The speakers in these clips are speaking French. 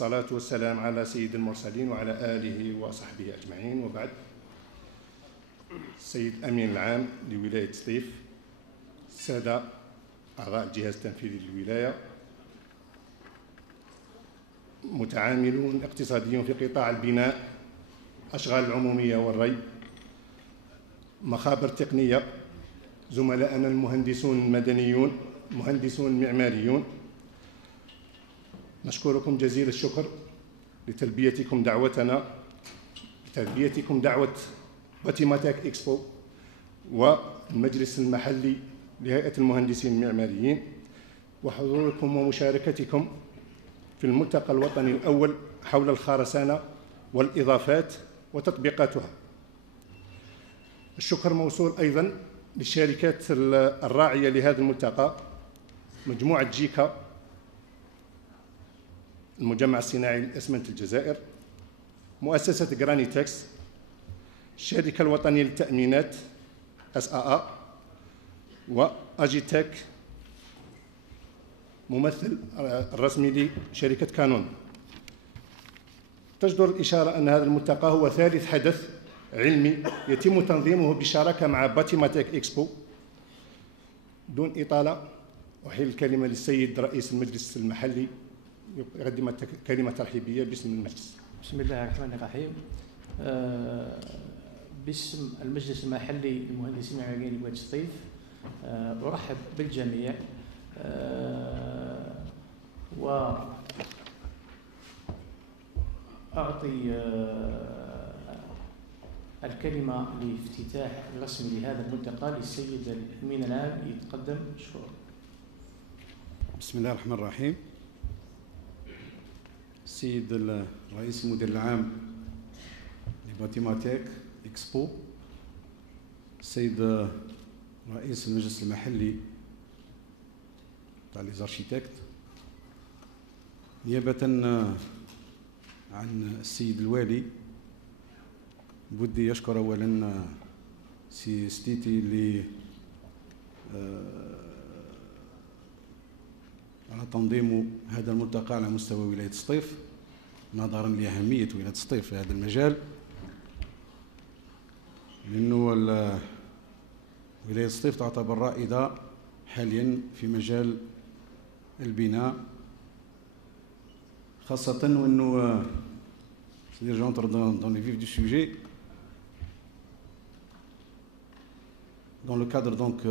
والصلاة والسلام على سيد المرسلين وعلى آله وصحبه أجمعين، وبعد. السيد أمين العام لولاية سطيف، السادة أعضاء الجهاز التنفيذي للولاية، متعاملون اقتصاديون في قطاع البناء، أشغال العمومية والري، مخابر تقنية، زملائنا المهندسون المدنيون، مهندسون معماريون، نشكركم جزيل الشكر لتلبيتكم دعوتنا، لتلبيتكم دعوة باتيماتيك إكسبو والمجلس المحلي لهيئة المهندسين المعماريين، وحضوركم ومشاركتكم في الملتقى الوطني الأول حول الخرسانة والإضافات وتطبيقاتها. الشكر موصول أيضا للشركات الراعية لهذا الملتقى، مجموعة جيكا، المجمع الصناعي لأسمنت الجزائر، مؤسسة جرانيتكس، الشركة الوطنية للتأمينات SAA، وأجيتك ممثل الرسمي لشركة كانون. تجدر الإشارة أن هذا الملتقى هو ثالث حدث علمي يتم تنظيمه بالشراكة مع باتيماتيك إكسبو. دون إطالة أحيل الكلمة للسيد رئيس المجلس المحلي يقدم كلمة ترحيبية باسم المجلس. بسم الله الرحمن الرحيم. باسم المجلس المحلي للمهندسين المعماريين لولاية سطيف أرحب بالجميع وأعطي الكلمة لافتتاح الرسمي لهذا الملتقى للسيد الأمين العام يتقدم مشكور. بسم الله الرحمن الرحيم. السيد الرئيس المدير العام لباتيماتيك إكسبو، السيد رئيس المجلس المحلي تاع لي زارشيتكت، نيابة عن السيد الوالي بدي يشكر أولا سي ستيتي اللي على تنظيم هذا الملتقى على مستوى ولاية سطيف، نظرا لأهمية ولاية سطيف في هذا المجال، لأنه ولاية سطيف تعتبر رائدة حاليا في مجال البناء، خاصة وأنه c'est-à-dire j'entre dans le vif du sujet dans le cadre donc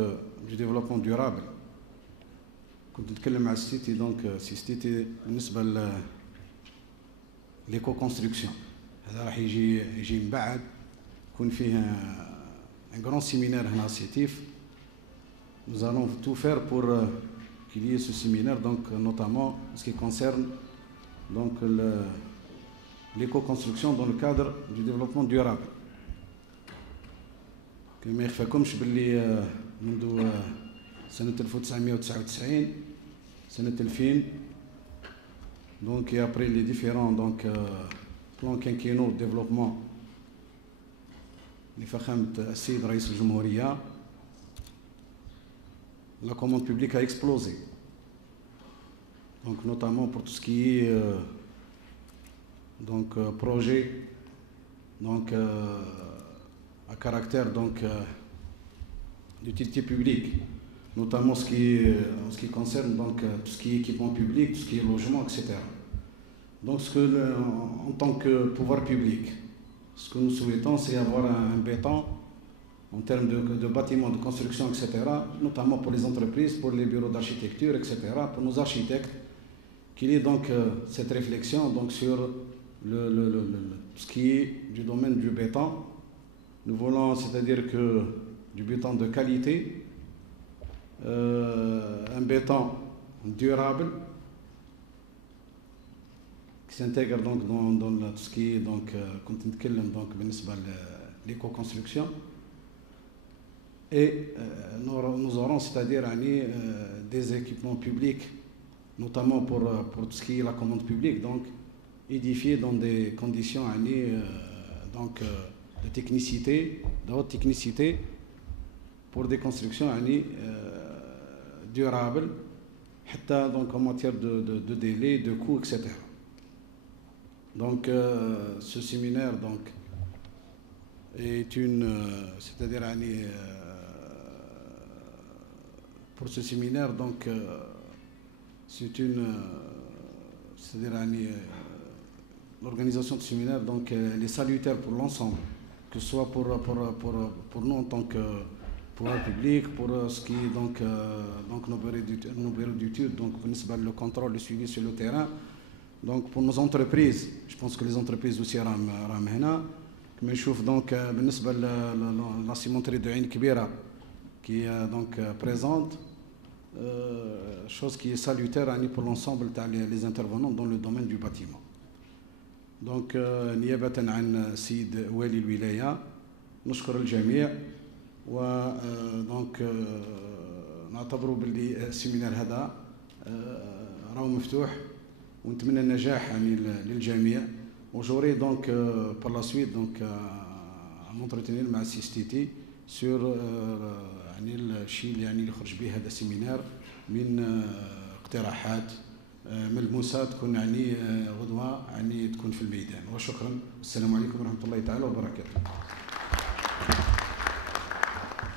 du développement durable. كنت نتكلم مع السيتي دونك سي ستيتي بالنسبه ليكو كونستركسيون، هذا راح يجي من بعد، يكون فيه ان غران سيمينار هنا سيتيف. Nous allons tout faire pour qu'il y ait ce séminaire, donc notamment en ce qui concerne donc l'éco-construction dans le cadre du développement durable. كما يخفاكمش باللي منذ سنة 1999 سنة 2000 donc et après les différents donc plans quinquennaux de développement لفخامة السيد رئيس الجمهورية، la commande publique a explosé, donc notamment pour tout ce qui est donc projet donc à caractère donc d'utilité publique. notamment en ce qui concerne donc, tout ce qui est équipement public, tout ce qui est logement, etc. Donc, en tant que pouvoir public, ce que nous souhaitons, c'est avoir un béton en termes de bâtiments, de construction, etc., notamment pour les entreprises, pour les bureaux d'architecture, etc., pour nos architectes, qu'il y ait donc cette réflexion donc, sur ce qui est du domaine du béton. Nous voulons, c'est-à-dire que du béton de qualité, un béton durable, qui s'intègre donc dans tout ce qui est donc l'éco-construction. Et nous aurons, c'est-à-dire des équipements publics, notamment pour tout ce qui est la commande publique, donc édifiés dans des conditions donc, de technicité, de haute technicité, pour des constructions durables, donc en matière de délai, de coûts, etc. Donc ce séminaire donc, est c'est-à-dire pour ce séminaire donc c'est-à-dire l'organisation de ce séminaire donc elle est salutaire pour l'ensemble, que ce soit pour nous en tant que pouvoir public, pour ce qui est donc nos bureaux d'études, donc le contrôle, le suivi sur le terrain. Donc pour nos entreprises, je pense que les entreprises aussi راهم هنا كما نشوف donc بالنسبه la cimenterie de Ain Kbira qui est donc présente, chose qui est salutaire pour l'ensemble des intervenants dans le domaine du bâtiment. Donc نيابة عن السيد والي الولاية نشكر الجميع و donc نعتبروا باللي السيمينار هذا راهو مفتوح ونتمنى النجاح للجميع. وجوري donc par la suite donc m'entretenir مع CSTT sur الشيء اللي يخرج به هذا السيمينار من اقتراحات ملموسة تكون غدوة تكون في الميدان. وشكرا، السلام عليكم ورحمة الله تعالى وبركاته.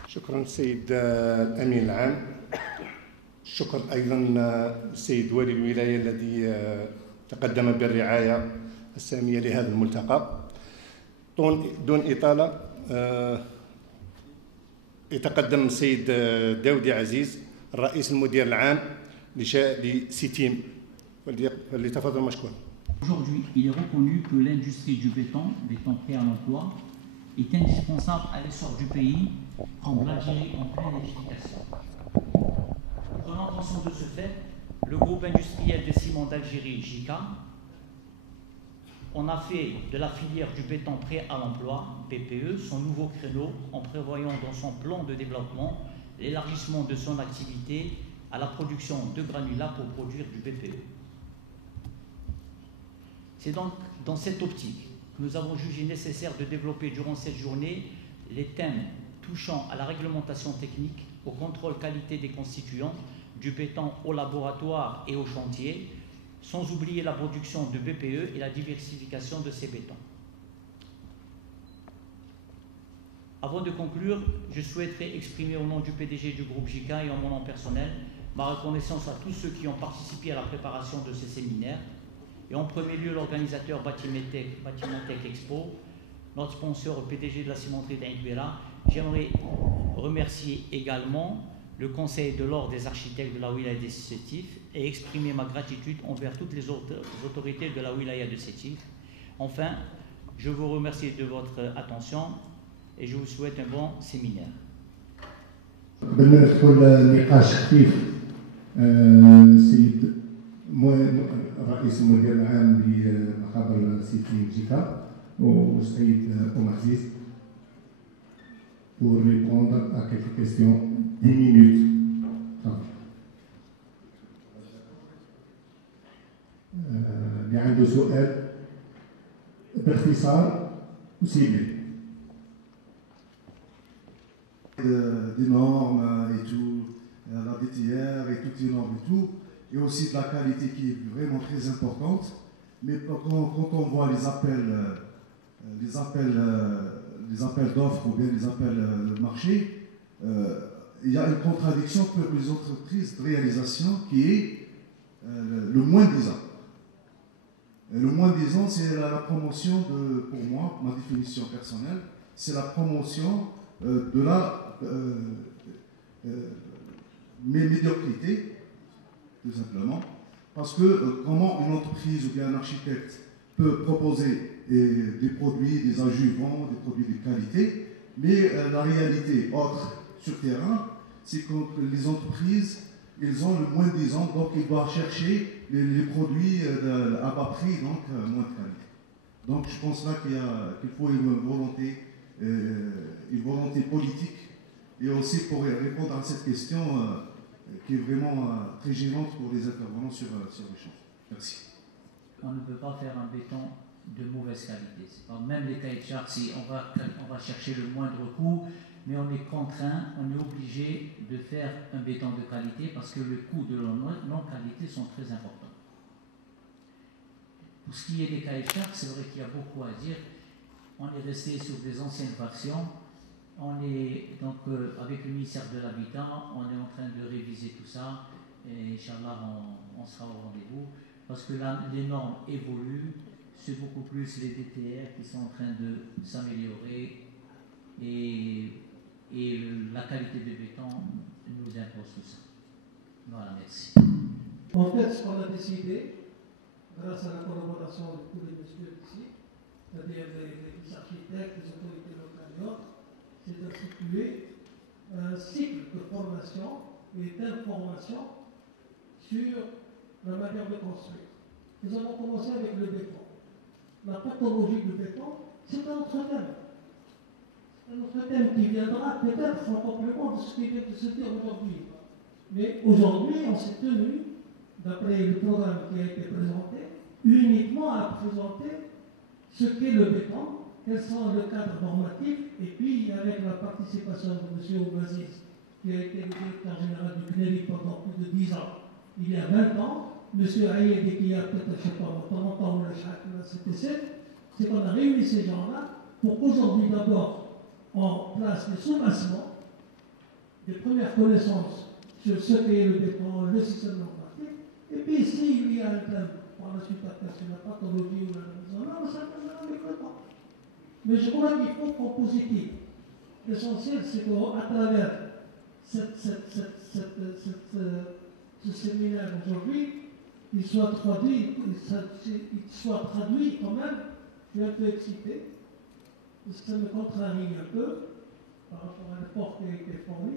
شكرا السيد الأمين العام. الشكر أيضا السيد والي الولاية الذي تقدم بالرعاية السامية لهذا الملتقى. دون إطالة يتقدم السيد داودي عزيز الرئيس المدير العام لسيتيم، فليتفضل مشكور. Aujourd'hui, il est reconnu que l'industrie du béton prêt à l'emploi, est indispensable à l'essor du pays, prendre l'Algérie en pleine édification. Prenant conscience de ce fait, le groupe industriel de ciment d'Algérie, JICA, on a fait de la filière du béton prêt à l'emploi, BPE, son nouveau créneau en prévoyant dans son plan de développement l'élargissement de son activité à la production de granulats pour produire du BPE. C'est donc dans cette optique que nous avons jugé nécessaire de développer durant cette journée les thèmes touchant à la réglementation technique, au contrôle qualité des constituants, du béton au laboratoire et au chantier, sans oublier la production de BPE et la diversification de ces bétons. Avant de conclure, je souhaiterais exprimer au nom du PDG du groupe JICA et en mon nom personnel ma reconnaissance à tous ceux qui ont participé à la préparation de ce séminaire, et en premier lieu l'organisateur Batimatec Expo, notre sponsor PDG de la cimenterie d'Ain Kbira. J'aimerais remercier également le Conseil de l'Ordre des architectes de la wilaya de Sétif et exprimer ma gratitude envers toutes les autorités de la wilaya de Sétif. Enfin, je vous remercie de votre attention et je vous souhaite un bon séminaire. قبل ما ندخل نقاش خفيف السيد رئيس المدير العام لمخابر سيتي جيكا والسيد عزيز pour répondre à quelques questions 10 minutes. اللي عنده سؤال باختصار وسيبي. Des normes et tout, la DTR et toutes les normes et tout, et aussi de la qualité qui est vraiment très importante. Mais quand on voit les appels d'offres ou bien les appels de marché, il y a une contradiction pour les entreprises de réalisation qui est le moins disant. Le moins disant, c'est la promotion de, pour moi, ma définition personnelle, c'est la promotion de la médiocrité, tout simplement. Parce que comment une entreprise ou bien un architecte peut proposer des produits, des adjuvants, des produits de qualité, mais la réalité autre sur terrain, c'est que les entreprises, ils ont le moins disant, donc ils doivent chercher les produits à bas prix, donc moins de qualité. Donc je pense là qu'il faut une volonté politique, et aussi pour répondre à cette question qui est vraiment très gênante pour les intervenants sur l'échange. Merci. On ne peut pas faire un béton de mauvaise qualité. C'est pas, même les cahiers de charges, si on va chercher le moindre coût, mais on est contraint, on est obligé de faire un béton de qualité parce que le coût de la non-qualité sont très importants. Pour ce qui est des cahiers de charges, c'est vrai qu'il y a beaucoup à dire. On est resté sur des anciennes versions. On est donc avec le ministère de l'Habitat, on est en train de réviser tout ça et Inch'Allah on sera au rendez-vous parce que là les normes évoluent, c'est beaucoup plus les DTR qui sont en train de s'améliorer et la qualité de béton nous impose tout ça. Voilà, merci. En fait, ce qu'on a décidé, grâce à la collaboration de tous les messieurs ici, c'est-à-dire les architectes, les autorités locales et autres, c'est d'instituer un cycle de formation et d'information sur la manière de construire. Nous avons commencé avec le béton. La pathologie du béton, c'est un autre thème. Un autre thème qui viendra peut-être en complément de ce qui vient de se dire aujourd'hui. Mais aujourd'hui, on s'est tenu, d'après le programme qui a été présenté, uniquement à présenter ce qu'est le béton, quels sont les cadres normatifs, et puis avec la participation de M. Oumazis, qui a été le directeur général du CNERI pendant plus de 10 ans, il y a 20 ans, M. Aïedi, qui a peut-être, je ne sais pas, longtemps ou la CTC, c'est qu'on a réuni ces gens-là pour qu'aujourd'hui, d'abord, on place les soubassements, des premières connaissances sur ce qu'est le béton, le système normatif, et puis s'il y a un thème, par la suite, sur la pathologie ou la mise en œuvre, ça viendra avec le temps. Mais je crois qu'il faut qu'on positive. L'essentiel, c'est qu'à travers ce séminaire aujourd'hui, il soit traduit quand même. Je suis un peu excité, parce que ça me contrarie un peu par rapport à l'effort qui a été fourni.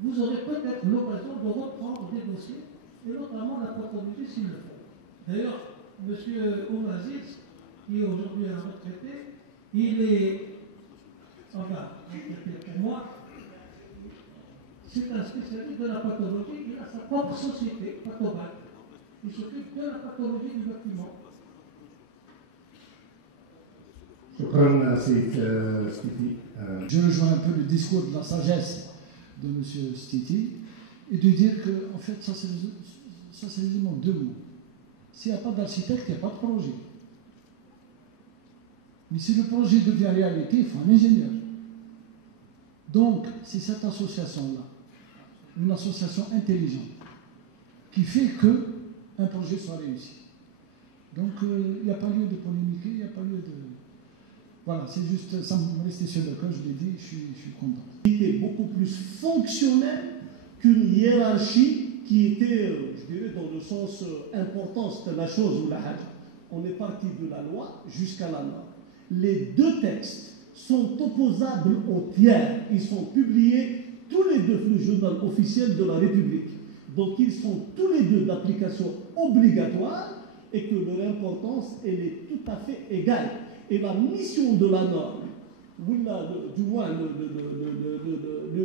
Vous aurez peut-être l'occasion de reprendre des dossiers, et notamment la pathologie s'il le faut. D'ailleurs, M. Oumazis, qui est aujourd'hui un retraité, il est, enfin, pour moi, c'est un spécialiste de la pathologie, il a sa propre société, Pathobac, il s'occupe de la pathologie du bâtiment. Je rejoins un peu le discours de la sagesse de M. Stiti et de dire que, en fait, ça c'est résument deux mots. S'il n'y a pas d'architecte, il n'y a pas de projet. Mais si le projet devient réalité, il faut un ingénieur. Donc, c'est cette association-là, une association intelligente, qui fait qu'un projet soit réussi. Donc, il n'y a pas lieu de polémiquer, il n'y a pas lieu de... Voilà, c'est juste, ça me restait sur le cœur, je l'ai dit, je suis content. Il était beaucoup plus fonctionnel qu'une hiérarchie qui était, je dirais, dans le sens importance de la chose ou la hajj. On est parti de la loi jusqu'à la norme. Les deux textes sont opposables au tiers. Ils sont publiés tous les deux dans le journal officiel de la République. Donc ils sont tous les deux d'application obligatoire et que leur importance, elle est tout à fait égale. Et la mission de la norme, ou du moins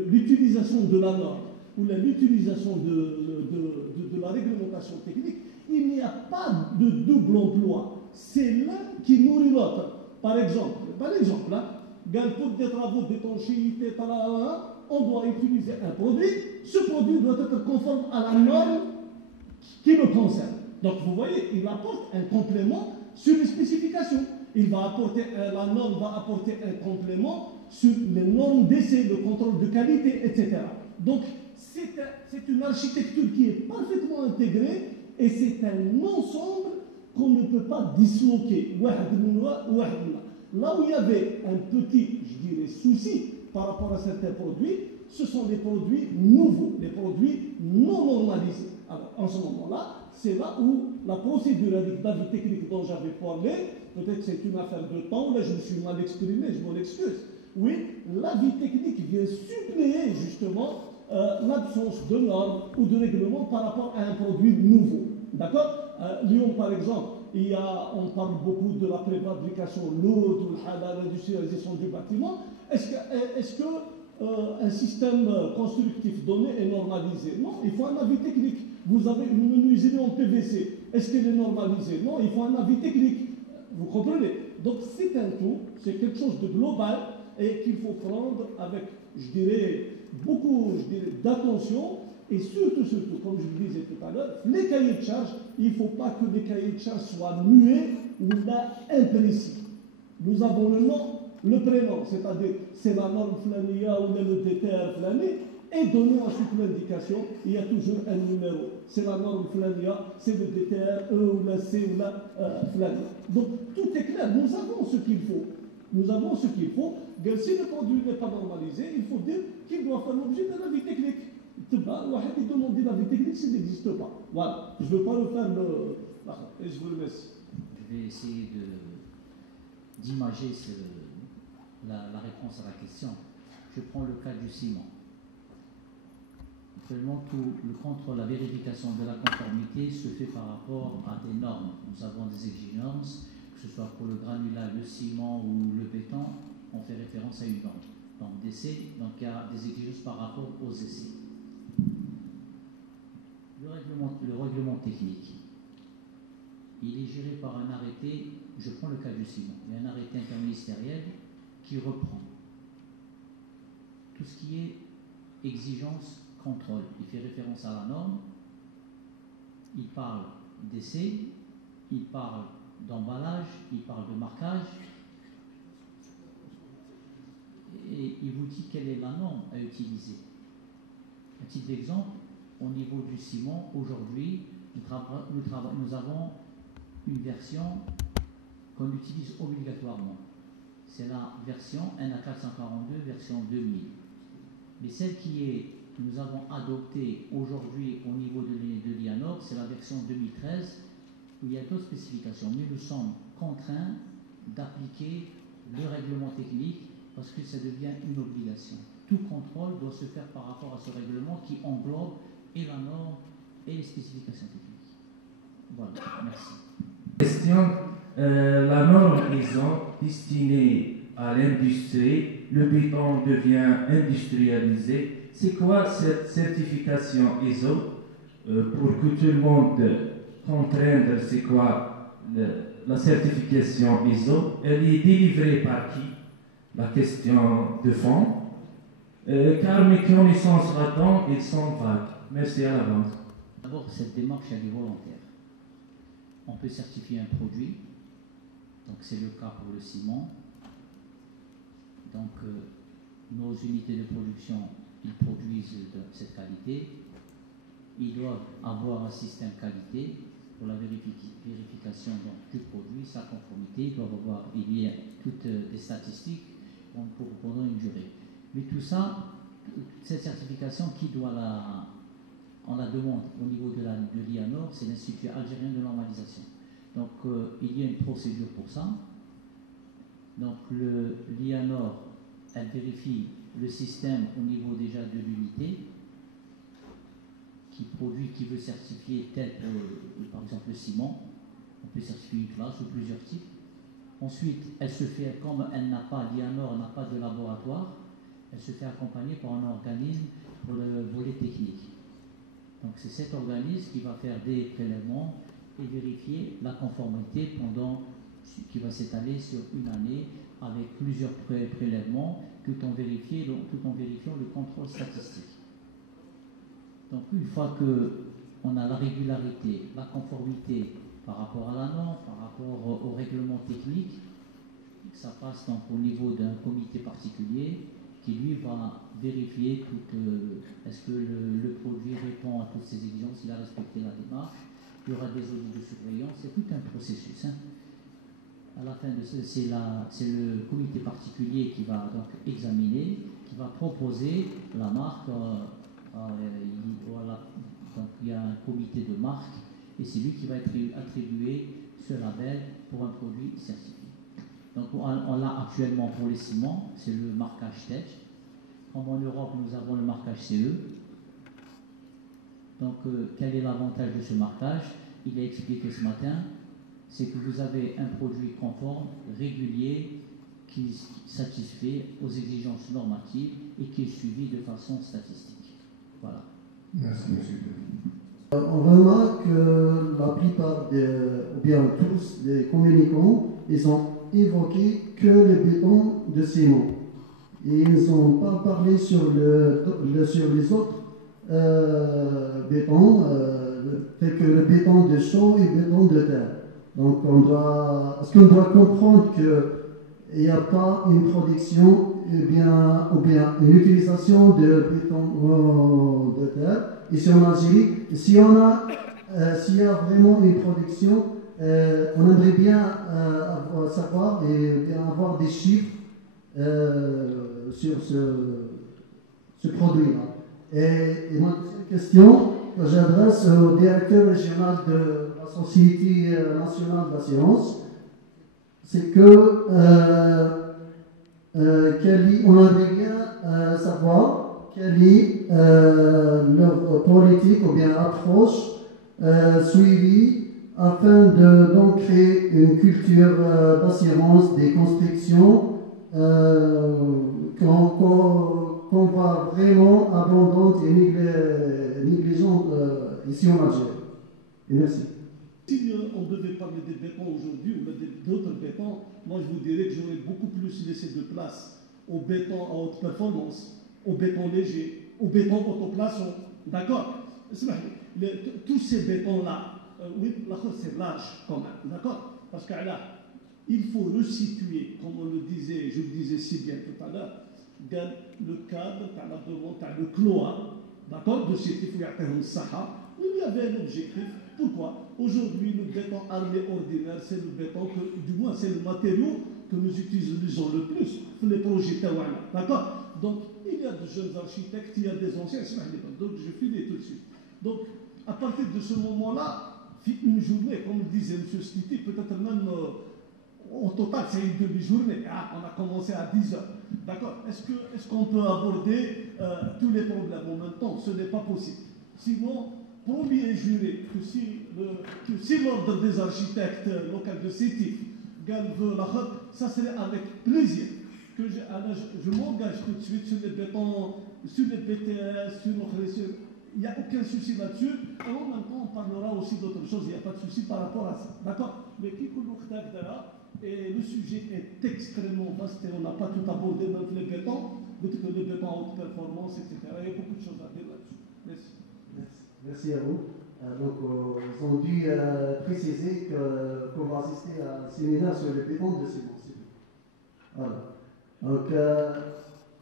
l'utilisation de la norme, ou l'utilisation de la réglementation technique, il n'y a pas de double emploi. C'est l'un qui nourrit l'autre. Par exemple, là, pour des travaux d'étanchéité, on doit utiliser un produit. Ce produit doit être conforme à la norme qui le concerne. Donc vous voyez, il apporte un complément sur les spécifications. La norme va apporter un complément sur les normes d'essai, le contrôle de qualité, etc. Donc, c'est une architecture qui est parfaitement intégrée et c'est un ensemble qu'on ne peut pas disloquer. Là où il y avait un petit, je dirais, souci par rapport à certains produits, ce sont les produits nouveaux, les produits non normalisés. Alors, en ce moment-là, c'est là où la procédure d'avis technique dont j'avais parlé, peut-être c'est une affaire de temps, là je me suis mal exprimé, je m'en excuse. Oui, l'avis technique vient suppléer justement l'absence de normes ou de règlements par rapport à un produit nouveau. D'accord Lyon, par exemple, on parle beaucoup de la préfabrication lourde, l'industrialisation du bâtiment. Est-ce que un système constructif donné est normalisé? Non, il faut un avis technique. Vous avez une menuiserie en PVC. Est-ce qu'elle est normalisée? Non, il faut un avis technique. Vous comprenez? Donc c'est un tout, c'est quelque chose de global et qu'il faut prendre avec, je dirais, beaucoup d'attention et surtout, comme je le disais tout à l'heure, les cahiers de charges, il ne faut pas que les cahiers de charges soient muets ou là imprécis. Nous avons le nom, le prénom, c'est-à-dire c'est la norme flania ou le DTR flani, et donner ensuite l'indication, il y a toujours un numéro. C'est la norme flania, c'est le DTR E ou la C ou la flania. Donc tout est clair, nous avons ce qu'il faut. Nous avons ce qu'il faut. Si le produit n'est pas normalisé, il faut dire qu'il doit faire l'objet d'un avis technique. Demander l'avis technique s'il n'existe pas. Voilà, je ne veux pas refaire le... Et je vous remercie. Je vais essayer d'imager la réponse à la question. Je prends le cas du ciment. Actuellement, tout le contrôle, la vérification de la conformité se fait par rapport à des normes. Nous avons des exigences, que ce soit pour le granulat, le ciment ou le béton, on fait référence à une norme. Donc d'essai, donc il y a des exigences par rapport aux essais. Le règlement technique, il est géré par un arrêté, je prends le cas du ciment, il y a un arrêté interministériel qui reprend tout ce qui est exigence, contrôle. Il fait référence à la norme, il parle d'essai, il parle d'emballage, il parle de marquage, et il vous dit quelle est la norme à utiliser. Un petit exemple, au niveau du ciment, aujourd'hui, nous avons une version qu'on utilise obligatoirement. C'est la version NA442, version 2000. Mais celle que nous avons adoptée aujourd'hui au niveau de l'IANOR, c'est la version 2013, où il y a d'autres spécifications. Mais nous sommes contraints d'appliquer le règlement technique parce que ça devient une obligation. Tout contrôle doit se faire par rapport à ce règlement qui englobe et la norme et les spécifications techniques. Voilà, merci. Question, la norme ISO destinée à l'industrie, le béton devient industrialisé. C'est quoi cette certification ISO pour que tout le monde comprenne c'est quoi la certification ISO? Elle est délivrée par qui? La question de fond. Car mes connaissances là-dedans, elles sont vagues. Merci à l'avance. D'abord, cette démarche, elle est volontaire. On peut certifier un produit, donc c'est le cas pour le ciment. Donc, nos unités de production, ils produisent de cette qualité. Ils doivent avoir un système qualité pour la vérification du produit, sa conformité. Il y a toutes des statistiques pendant une durée. Mais tout ça, cette certification, qui doit on la demande au niveau de l'IANOR, c'est l'Institut algérien de normalisation. Donc il y a une procédure pour ça. Donc l'IANOR, elle vérifie le système au niveau déjà de l'unité qui veut certifier tel, par exemple le ciment. On peut certifier une classe ou plusieurs types. Ensuite, elle se fait, comme elle n'a pas, l'IANOR n'a pas de laboratoire, elle se fait accompagner par un organisme pour le volet technique. Donc c'est cet organisme qui va faire des prélèvements et vérifier la conformité qui va s'étaler sur une année avec plusieurs prélèvements tout en vérifiant le contrôle statistique. Donc une fois qu'on a la régularité, la conformité par rapport à la norme, par rapport au règlement technique, ça passe donc au niveau d'un comité particulier qui lui va vérifier est-ce que le produit répond à toutes ces exigences, il a respecté la démarche. Il y aura des audits de surveillance, c'est tout un processus. Hein. À la fin de c'est le comité particulier qui va donc examiner, qui va proposer la marque. Voilà. Donc il y a un comité de marque et c'est lui qui va être attribué ce label pour un produit certifié. Donc on l'a actuellement pour les ciments, c'est le marquage TEJ. Comme en Europe, nous avons le marquage CE. Donc quel est l'avantage de ce marquage? Il a expliqué ce matin, c'est que vous avez un produit conforme, régulier, qui satisfait aux exigences normatives et qui est suivi de façon statistique. Voilà. Merci, monsieur. On remarque que la plupart, ou bien tous, des communicants, ils ont évoqué que le béton de ciment. Et ils n'ont pas parlé sur les autres bétons, tels que le béton de chaux et le béton de terre. Donc est-ce qu'on doit comprendre qu'il n'y a pas une production ou bien une utilisation de béton de terre ici en Algérie? S'il y a vraiment une production, on aimerait bien savoir et bien avoir des chiffres sur ce produit-là. Et ma deuxième question que j'adresse au directeur régional de la Société nationale d'assurance, c'est que on aimerait bien savoir quelle est leur politique ou bien approche suivie afin d'ancrer une culture d'assurance des constructions qu'on voit vraiment abondante et négligente ici en Algérie. Et merci. Si on devait parler des bétons aujourd'hui ou d'autres bétons, moi je vous dirais que j'aurais beaucoup plus laissé de place aux bétons à haute performance, aux bétons légers, aux bétons autoclassants. D'accord? Tous ces bétons-là, oui, c'est l'âge quand même. D'accord? Parce que là, il faut resituer, comme on le disait, je le disais si bien tout à l'heure, le cadre, le cloa, d'accord, de ce type où il y avait un objectif. Pourquoi? Aujourd'hui, le béton armé ordinaire, c'est le béton que, du moins, c'est le matériau que nous utilisons le plus pour les projets Tawana. D'accord? Donc, il y a de jeunes architectes, il y a des anciens, donc je finis tout de suite. Donc, à partir de ce moment-là, une journée, comme le disait M. Stiti, peut-être même au total, c'est une demi-journée. Ah, on a commencé à 10 heures. D'accord? Est-ce qu'on peut aborder tous les problèmes en même temps? Ce n'est pas possible. Sinon, promis et juré que si l'ordre des architectes locaux de Sétif veut la route, ça serait avec plaisir que je m'engage tout de suite sur les bétons, sur les BTS, sur nos. Il n'y a aucun souci là-dessus. Et en même temps, on parlera aussi d'autres choses. Il n'y a pas de souci par rapport à ça. D'accord? Mais et le sujet est extrêmement vaste et on n'a pas tout abordé dans les bétons, le béton à haute performance, etc. Il y a beaucoup de choses à dire là-dessus. Merci. Merci à vous. Donc, ils ont dû préciser qu'on va assister à un séminaire sur le béton de ciment. Voilà. Donc,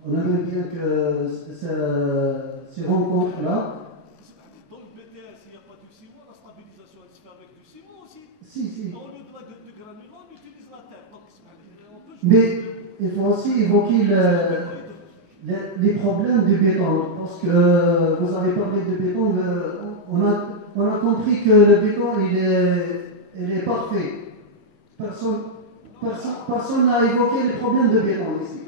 on aimerait bien que ces rencontres-là. Dans le BTS, il n'y a pas du ciment, la stabilisation elle se fait avec du ciment aussi. Si. Au lieu de granulat, on utilise la terre. Donc, mais il faut aussi évoquer les problèmes du béton, parce que vous avez parlé de béton, on a compris que le béton il est parfait. Personne n'a évoqué les problèmes de béton ici.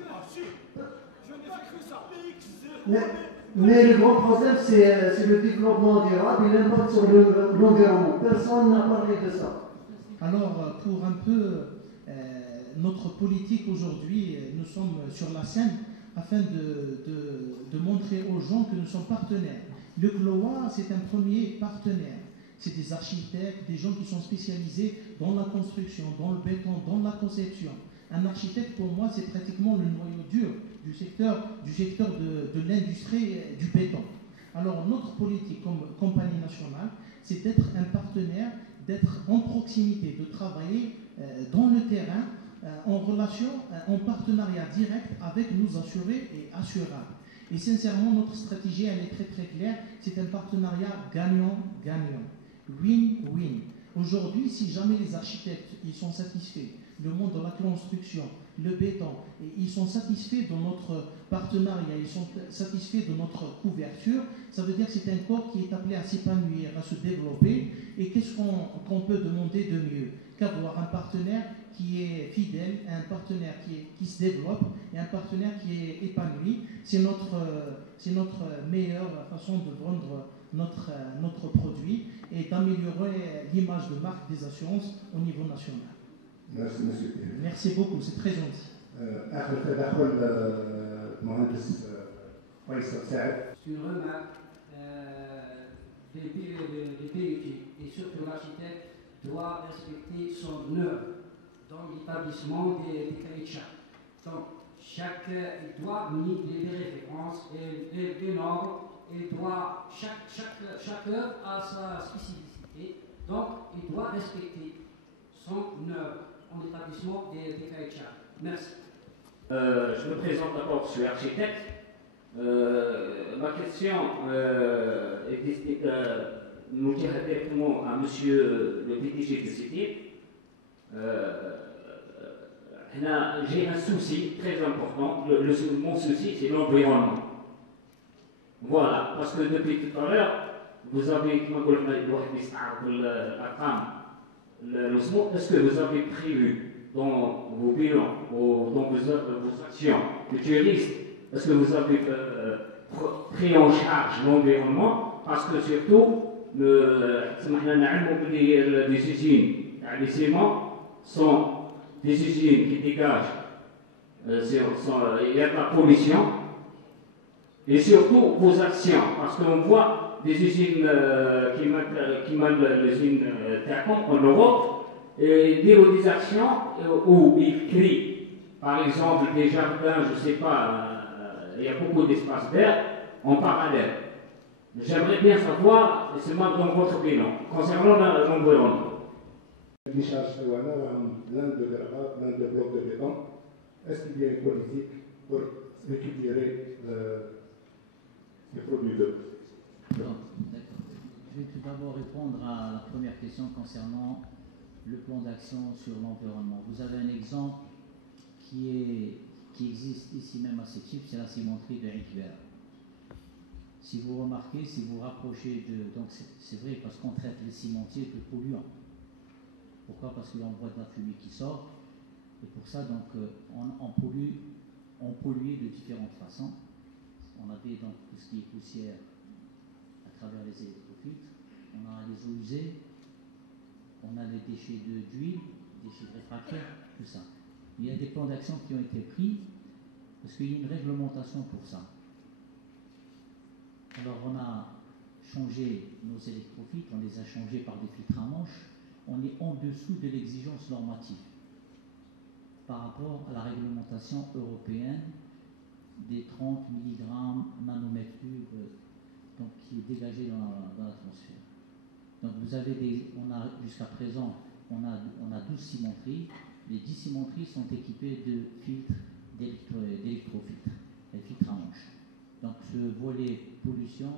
Mais le grand problème, c'est le développement durable et l'impact sur l'environnement. Personne n'a parlé de ça. Alors, pour un peu notre politique aujourd'hui, nous sommes sur la scène afin de montrer aux gens que nous sommes partenaires. Le CLOA, c'est un premier partenaire. C'est des architectes, des gens qui sont spécialisés dans la construction, dans le béton, dans la conception. Un architecte, pour moi, c'est pratiquement le noyau dur du secteur de l'industrie du béton. Alors, notre politique comme compagnie nationale, c'est d'être un partenaire, d'être en proximité, de travailler dans le terrain en relation, en partenariat direct avec nos assurés et assurables. Et sincèrement, notre stratégie, elle est très très claire. C'est un partenariat gagnant-gagnant. Win-win. Aujourd'hui, si jamais les architectes ils sont satisfaits, le monde de la construction, le béton, et ils sont satisfaits de notre partenariat, ils sont satisfaits de notre couverture, ça veut dire que c'est un corps qui est appelé à s'épanouir, à se développer. Et qu'est-ce qu'on peut demander de mieux qu'avoir un partenaire qui est fidèle, un partenaire qui se développe et un partenaire qui est épanoui. C'est notre meilleure façon de vendre notre produit et d'améliorer l'image de marque des assurances au niveau national. Merci, monsieur. Merci beaucoup, c'est très gentil. C'est une remarque. Les PUT et surtout l'architecte doit respecter son œuvre dans l'établissement des cahiers de charges. Donc, chaque doit mener des références et des normes, et doit, chaque œuvre a sa spécificité, donc il doit respecter son œuvre en établissement des cahiers de charges. Merci. Je me présente d'abord, je suis architecte. Ma question nous dirait directement à monsieur le PDG de Cité. J'ai un souci très important. Mon souci, c'est l'environnement. Voilà, parce que depuis tout à l'heure, vous avez, est-ce que vous avez prévu dans vos bilans, dans vos actions futuristes, est-ce que vous avez pris en charge l'environnement? Parce que surtout, les usines, les ciments sont des usines qui dégagent, il y a de la pollution, et surtout vos actions, parce qu'on voit des usines qui mènent l'usine Tacon en Europe, et des actions où ils créent, par exemple, des jardins, je ne sais pas, il y a beaucoup d'espaces verts en parallèle. J'aimerais bien savoir, et c'est dans votre bilan, concernant l'environnement. L'un de blocs de béton. Est-ce qu'il y a une politique pour récupérer les produits d'eau? Je vais tout d'abord répondre à la première question concernant le plan d'action sur l'environnement. Vous avez un exemple qui existe ici même à Sétif, c'est la cimenterie de Riquever. Si vous remarquez, si vous rapprochez de... Donc c'est vrai parce qu'on traite les cimentiers de polluants. Pourquoi? Parce qu'on voit de la fumée qui sort. Et pour ça, donc, on polluait de différentes façons. On avait donc tout ce qui est poussière à travers les électrofiltres. On a les eaux usées. On a les déchets d'huile, déchets réfractaires, tout ça. Il y a des plans d'action qui ont été pris parce qu'il y a une réglementation pour ça. Alors on a changé nos électrofiltres, on les a changés par des filtres à manches. On est en dessous de l'exigence normative par rapport à la réglementation européenne des 30 mg nanomètres cubes donc, qui est dégagée dans l'atmosphère. Donc vous avez on a jusqu'à présent, on a 12 cimenteries. Les 10 cimenteries sont équipées de filtres d'électrofiltres, des filtres à manches. Donc ce volet pollution,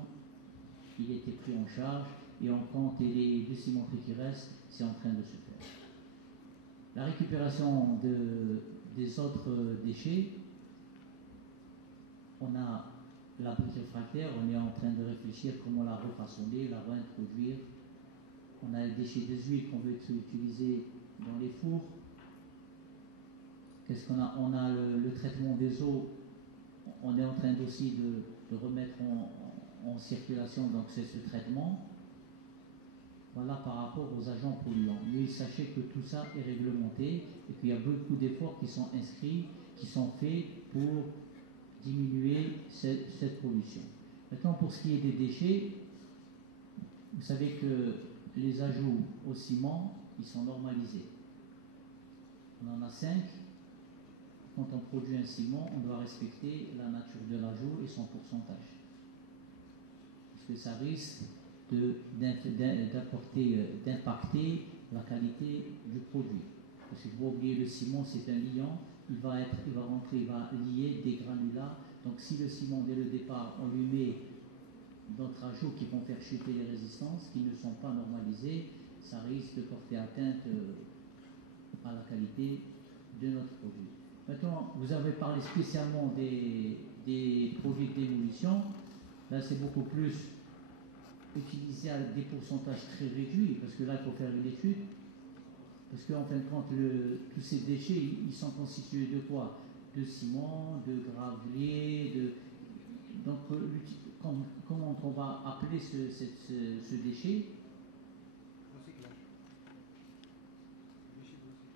il a été pris en charge et on compte, et les 2 cimenteries qui restent, c'est en train de se faire. La récupération des autres déchets, on a la brique réfractaire, on est en train de réfléchir comment la refaçonner, la réintroduire. On a les déchets des huiles qu'on veut utiliser dans les fours. Qu'est-ce qu'on a? On a le traitement des eaux. On est en train aussi de remettre en circulation donc c'est ce traitement. Voilà par rapport aux agents polluants. Mais sachez que tout ça est réglementé et qu'il y a beaucoup d'efforts qui sont inscrits, qui sont faits pour diminuer cette pollution. Maintenant, pour ce qui est des déchets, vous savez que les ajouts au ciment, ils sont normalisés. On en a 5. Quand on produit un ciment, on doit respecter la nature de l'ajout et son pourcentage. Parce que ça risque d'impacter la qualité du produit. parce qu'il ne faut pas oublier, le ciment c'est un liant, il va rentrer, il va lier des granulats. Donc si le ciment dès le départ on lui met d'autres ajouts qui vont faire chuter les résistances, qui ne sont pas normalisées, ça risque de porter atteinte à la qualité de notre produit. Maintenant, vous avez parlé spécialement des produits de démolition. Là, c'est beaucoup plus utilisé à des pourcentages très réduits, parce que là, il faut faire une étude. Parce qu'en fin de compte, tous ces déchets, ils sont constitués de quoi? De ciment, de gravier, donc, comment on va appeler ce déchet?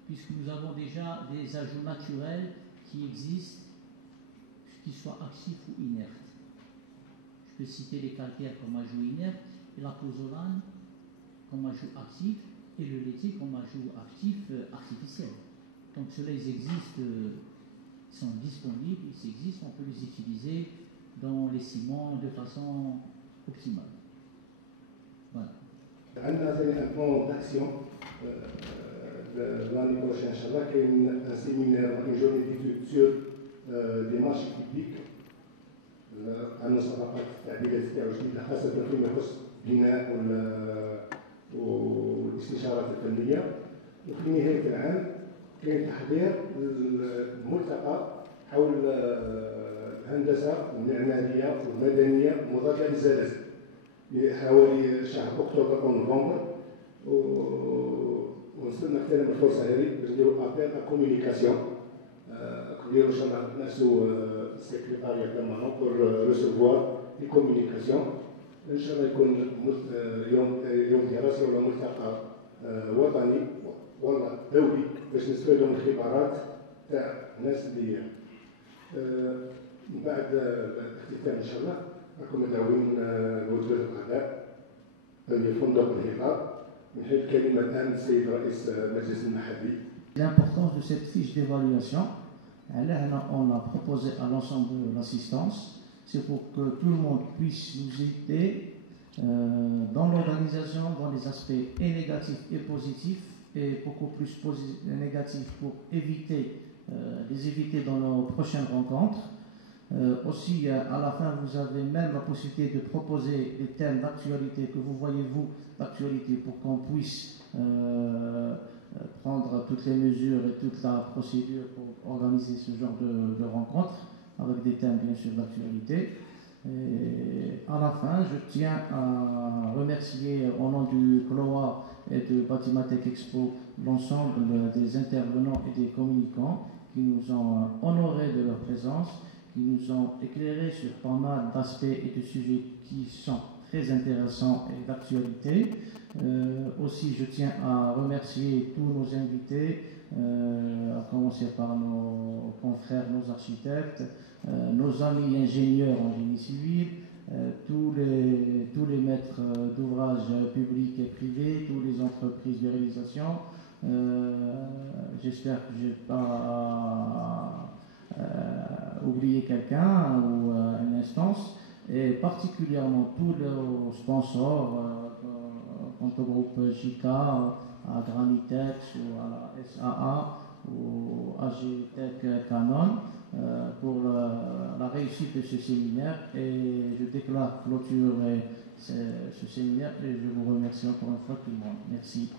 Puisque nous avons déjà des ajouts naturels qui existent, qu'ils soient actifs ou inertes. Je peux citer les calcaires comme ajout inerte, et la pozzolane comme ajout actif, et le laitier comme ajout actif artificiel. Donc ceux-là, ils existent, ils sont disponibles, ils existent, on peut les utiliser dans les ciments de façon optimale. Voilà. L'année prochaine, Inch'Allah, qu'il y a un séminaire, une journée d'études sur des marchés publics. أنا صراحة التعديلات تاعو جديدة خاصة فيما يخص البناء والاستشارات الفنية. وفي نهاية العام كاين تحضير الملتقى حول الهندسة المعمارية والمدنية المضادة للزلازل حوالي شهر أكتوبر أو نوفمبر. ونستنى نغتنم الفرصة هذه باش نديرو أبيل أ كومونيكاسيون نديرو إن شاء الله نفسو السكرتاريا بيرمانون بور ريسيفوار دي كومونيكاسيون. إن شاء الله يكون يوم دراسي ولا ملتقى وطني ولا دولي باش نستفادوا من الخبرات تاع الناس اللي من بعد الاختتام إن شاء الله راكم مدعوين لوجبة الغداء في فندق الهضاب. L'importance de cette fiche d'évaluation, on l'a proposé à l'ensemble de l'assistance, c'est pour que tout le monde puisse nous aider dans l'organisation, dans les aspects et négatifs et positifs, et beaucoup plus négatifs pour les éviter dans nos prochaines rencontres. Aussi, à la fin, vous avez même la possibilité de proposer des thèmes d'actualité que vous voyez, vous, d'actualité, pour qu'on puisse prendre toutes les mesures et toute la procédure pour organiser ce genre de rencontres, avec des thèmes, bien sûr, d'actualité. Et à la fin, je tiens à remercier au nom du CLOA et de Batimatech Expo l'ensemble des intervenants et des communicants qui nous ont honorés de leur présence, qui nous ont éclairés sur pas mal d'aspects et de sujets qui sont très intéressants et d'actualité. Aussi, je tiens à remercier tous nos invités, à commencer par nos confrères, nos architectes, nos amis ingénieurs en génie civil, tous les maîtres d'ouvrage publics et privés, toutes les entreprises de réalisation. J'espère que je n'ai pas oublié quelqu'un ou une instance, et particulièrement tous les sponsors, quant au groupe JK, à Granitex ou à la SAA ou à AGTech Canon pour la réussite de ce séminaire. Et je déclare clôturer ce séminaire et je vous remercie encore une fois tout le monde. Merci.